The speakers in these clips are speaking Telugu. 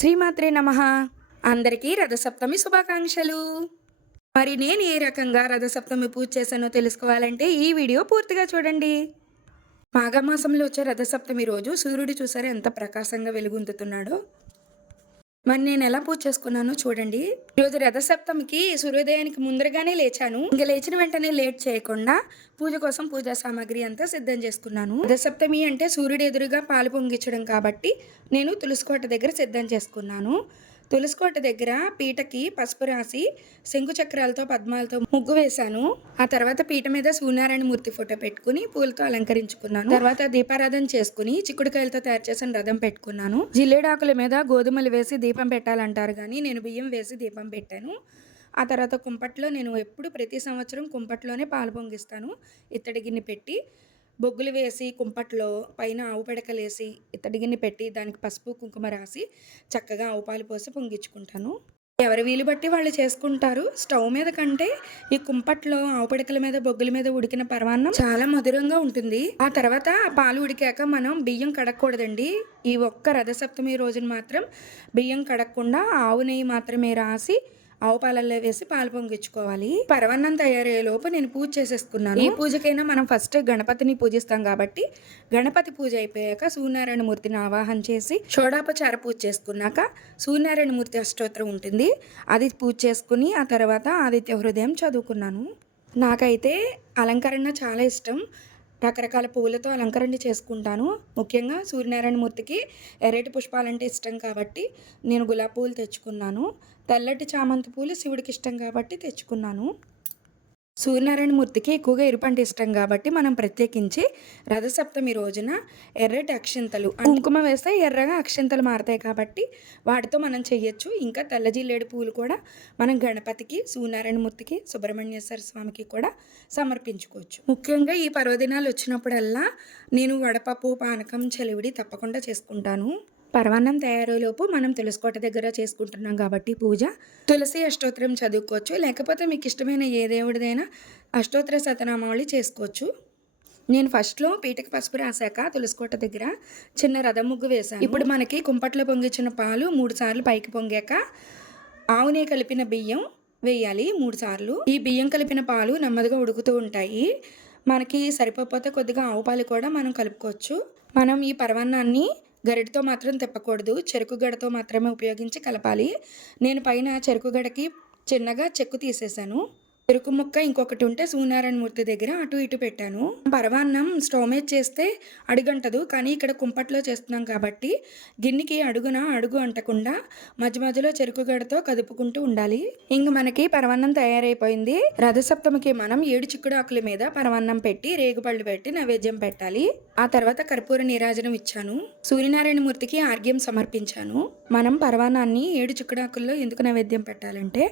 శ్రీమాత్రే నమః. అందరికీ రథసప్తమి శుభాకాంక్షలు. మరి నేను ఏ రకంగా రథసప్తమి పూజ చేశానో తెలుసుకోవాలంటే ఈ వీడియో పూర్తిగా చూడండి. మాఘమాసంలో వచ్చే రథసప్తమి రోజు సూర్యుడు చూసారా ఎంత ప్రకాశంగా వెలుగొందుతున్నాడో. మరి నేను ఎలా పూజ చేసుకున్నానో చూడండి. ఈరోజు రథసప్తమికి సూర్యోదయానికి ముందరగానే లేచాను. ఇంకా లేచిన వెంటనే లేట్ చేయకుండా పూజ కోసం పూజా సామాగ్రి అంతా సిద్ధం చేసుకున్నాను. రథసప్తమి అంటే సూర్యుడు ఎదురుగా పాలు పొంగించడం కాబట్టి నేను తులసికోట దగ్గర సిద్ధం చేసుకున్నాను. తులసికోట దగ్గర పీటకి పసుపు రాసి శంకు చక్రాలతో పద్మాలతో ముగ్గు వేశాను. ఆ తర్వాత పీట మీద సూర్యనారాయణ మూర్తి ఫోటో పెట్టుకుని పూలతో అలంకరించుకున్నాను. తర్వాత దీపారాధన చేసుకుని చిక్కుడుకాయలతో తయారు చేసిన రథం పెట్టుకున్నాను. జిల్లేడాకుల మీద గోధుమలు వేసి దీపం పెట్టాలంటారు, కానీ నేను బియ్యం వేసి దీపం పెట్టాను. ఆ తర్వాత కుంపట్లో నేను ఎప్పుడు ప్రతి సంవత్సరం కుంపట్లోనే పాలు పొంగిస్తాను. ఇత్తడి గిన్నె పెట్టి బొగ్గులు వేసి కుంపట్లో పైన ఆవు పిడకలేసి ఇత్తడి గిన్నె పెట్టి దానికి పసుపు కుంకుమ రాసి చక్కగా ఆవు పాలు పోసి పొంగించుకుంటాను. ఎవరి వీలు బట్టి వాళ్ళు చేసుకుంటారు. స్టవ్ మీద కంటే ఈ కుంపట్లో ఆవు పిడకల మీద బొగ్గుల మీద ఉడికిన పరమాన్నం చాలా మధురంగా ఉంటుంది. ఆ తర్వాత పాలు ఉడికాక మనం బియ్యం కడగకూడదండి. ఈ ఒక్క రథసప్తమి రోజున మాత్రం బియ్యం కడగకుండా ఆవు నెయ్యి మాత్రమే రాసి ఆవు పాలల్లో వేసి పాలు పొంగించుకోవాలి. పరవన్నం తయారయ్యే లోపు నేను పూజ చేసేసుకున్నాను. ఈ పూజకైనా మనం ఫస్ట్ గణపతిని పూజిస్తాం కాబట్టి గణపతి పూజ అయిపోయాక సూర్యనారాయణ మూర్తిని ఆవాహన చేసి షోడాపచార పూజ చేసుకున్నాక సూర్యనారాయణ మూర్తి అష్టోత్తరం ఉంటుంది, అది పూజ చేసుకుని ఆ తర్వాత ఆదిత్య హృదయం చదువుకున్నాను. నాకైతే అలంకరణ చాలా ఇష్టం. రకరకాల పూలతో అలంకరణ చేసుకుంటాను. ముఖ్యంగా సూర్యనారాయణ మూర్తికి ఎర్రటి పుష్పాలంటే ఇష్టం కాబట్టి నేను గులాబీ పూలు తెచ్చుకున్నాను. తెల్లటి చామంతి పూలు శివుడికి ఇష్టం కాబట్టి తెచ్చుకున్నాను. సూర్యనారాయణ మూర్తికి ఎక్కువగా ఎరుపంటే ఇష్టం కాబట్టి మనం ప్రత్యేకించి రథసప్తమి రోజున ఎర్రటి అక్షింతలు కుంకుమ వేస్తే ఎర్రగా అక్షింతలు మారతాయి కాబట్టి వాటితో మనం చెయ్యొచ్చు. ఇంకా తెల్ల జిల్లేడు పూలు కూడా మనం గణపతికి, సూర్యనారాయణ మూర్తికి, సుబ్రహ్మణ్యేశ్వర స్వామికి కూడా సమర్పించుకోవచ్చు. ముఖ్యంగా ఈ పర్వదినాలు వచ్చినప్పుడల్లా నేను వడపప్పు, పానకం, చలివిడి తప్పకుండా చేసుకుంటాను. పరమాన్నం తయారయ్యేలోపు మనం తులసికోట దగ్గర చేసుకుంటున్నాం కాబట్టి పూజ తులసి అష్టోత్తరం చదువుకోవచ్చు. లేకపోతే మీకు ఇష్టమైన ఏ దేవుడిదైనా అష్టోత్తర శతనామావళి చేసుకోవచ్చు. నేను ఫస్ట్లో పీటకి పసుపు రాశాక తులసికోట దగ్గర చిన్న రథం ముగ్గు వేశాను. ఇప్పుడు మనకి కుంపట్లో పొంగించిన పాలు 3 సార్లు పైకి పొంగాక ఆవునే కలిపిన బియ్యం వేయాలి 3 సార్లు. ఈ బియ్యం కలిపిన పాలు నెమ్మదిగా ఉడుకుతూ ఉంటాయి. మనకి సరిపోతే కొద్దిగా ఆవు పాలు కూడా మనం కలుపుకోవచ్చు. మనం ఈ పరమాన్నాన్ని గరిటతో మాత్రం తిప్పకూడదు, చెరుకు గడతో మాత్రమే ఉపయోగించి కలపాలి. నేను పైన చెరుకు గడకి చిన్నగా చెక్కు తీసేసాను. చెరుకు ముక్క ఇంకొకటి ఉంటే సూర్యనారాయణ మూర్తి దగ్గర అటు ఇటు పెట్టాను. పరమాన్నం స్టవ్ మీద చేస్తే అడుగంటదు, కానీ ఇక్కడ కుంపట్లో చేస్తున్నాం కాబట్టి గిన్నెకి అడుగున అడుగు అంటకుండా మధ్య మధ్యలో చెరుకు గడతో కదుపుకుంటూ ఉండాలి. ఇంక మనకి పరమాన్నం తయారైపోయింది. రథసప్తమికి మనం 7 చిక్కుడు ఆకుల మీద పరమాన్నం పెట్టి రేగుపళ్ళు పెట్టి నైవేద్యం పెట్టాలి. ఆ తర్వాత కర్పూర నీరాజనం ఇచ్చాను. సూర్యనారాయణ మూర్తికి ఆర్ఘ్యం సమర్పించాను. మనం పరమాన్నాన్ని 7 చిక్కుడాకుల్లో ఎందుకు నైవేద్యం పెట్టాలంటే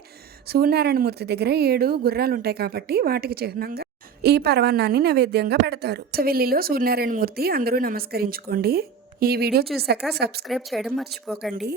సూర్యనారాయణ మూర్తి దగ్గర 7 గుర్రాలు ఉంటాయి కాబట్టి వాటికి చిహ్నంగా ఈ పరమాన్నాన్ని నైవేద్యంగా పెడతారు. సవెల్లిలో సూర్యనారాయణ మూర్తి అందరూ నమస్కరించుకోండి. ఈ వీడియో చూసాక సబ్స్క్రైబ్ చేయడం మర్చిపోకండి.